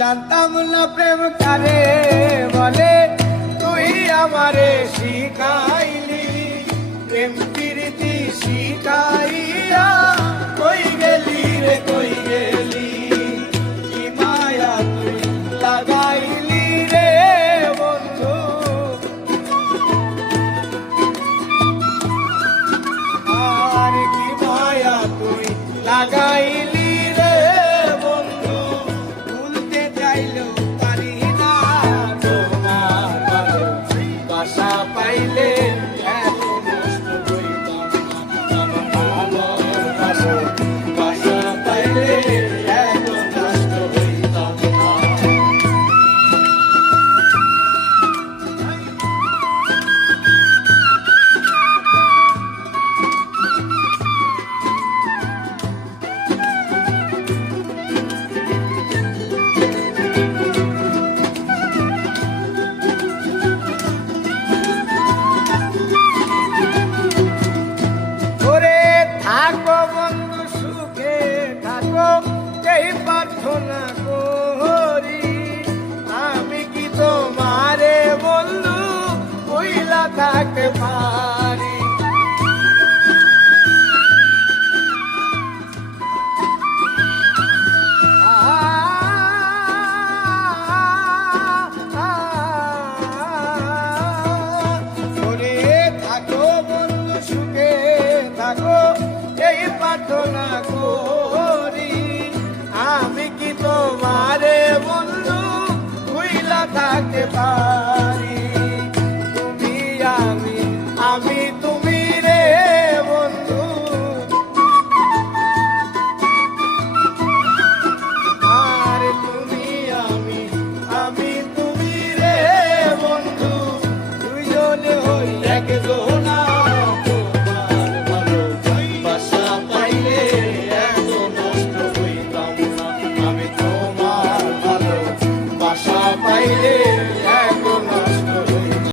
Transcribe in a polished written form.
জানতাম না প্রেম কারে বলে, তুই আমারে শিখাইলি। প্রেম প্রীতি শিখাইয়া কই গেলি রে কই গেলি, কি মায়া তুই লাগাইলি রে বন্ধু। আর কি মায়া তুই লাগাইলি রে বন্ধু, ভুলতে চাইলেও পারি না তোমার ভালোবাসা পাইলে এত নষ্ট হইতাম না। আমার ভালোবাসা পাইলে এত নষ্ট হইতাম না। ওরে থাকো বন্ধু সুখে থাকো, এই প্রার্থনা করি। আমি কি তোমারে বন্ধু কইলা থাকতে পারি। ওরে থাকো বন্ধু সুখে থাকো, এই প্রার্থনা করি। আমি কি তোমারে বন্ধু ভুইলা থাকতে পারি। তুমি আমি, আমি তুমি রে বন্ধু। আর তুমি আমি, আমি তুমি রে বন্ধু, দুইজনে হই একজনা। তোমার ভালোবাসা পাইলে এত নষ্ট হইতাম না। আমি তোমার ভালোবাসা পাইলে